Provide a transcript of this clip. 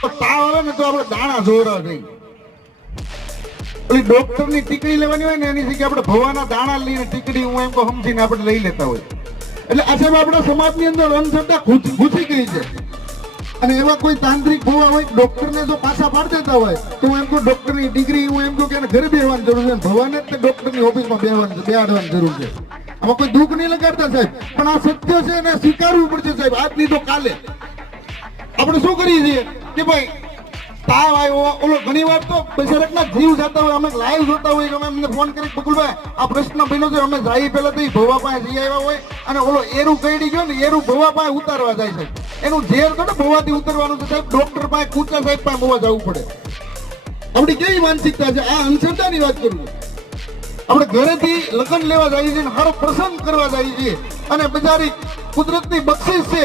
તાવ આવે ને તો આપણે દાણા જોરા થઈ ઓલી ડોક્ટર ની ટીકડી લેવાની હોય ને એની જગ્યાએ આપણે ભવાના દાણા લઈને ટીકડી હું એમ કહું સમજીને આપણે લઈ લેતા હોય એટલે આ સાહેબ આપણા સમાજની અંદર અંધશ્રદ્ધા ઘૂસી ગઈ છે અને એવા કોઈ તાંત્રિક ભવા હોય ડોક્ટર ને જો પાછા પાડી દેતા હોય તો હું એમ કહું ડોક્ટર ની ડિગ્રી હું એમ કહું કે એને ઘરે બેસવાની જરૂર છે ભવાને જ ડોક્ટર ની ઓફિસમાં બેહાડવાની જરૂર છે આમાં કોઈ દુઃખ નહીં લગાડતા સાહેબ પણ આ સત્ય છે એને સ્વીકારવું પડશે સાહેબ આજ નહીં તો કાલે આપણે શું કરીએ છીએ કે ભાઈ તાવ આવ્યો ઓલો ઘણી વાર તો બિચારાના જીવ જતા હોય અમે લાઈવ જોતા હોય અમે અમને ફોન કરી બકુલભાઈ આ પ્રશ્ન બન્યો છે અમે જાય પહેલા તો ભવા પાસે જઈ આવ્યા હોય અને ઓલો એરું કઈડી ગયો ને એરું ભવા પાસે ઉતારવા જાય છે એનું ઝેર તો ને ભવાથી ઉતરવાનું છે સાહેબ ડોક્ટર પાસે કૂચા સાહેબ પાસે ભવા જવું પડે આપણી કેવી માનસિકતા છે આ અંધશ્રદ્ધાની વાત કરું આપણે ઘરેથી લગ્ન લેવા જઈએ છીએ સારો પ્રસંગ કરવા જઈએ છીએ અને બિચારી કુદરતની બક્ષિસ છે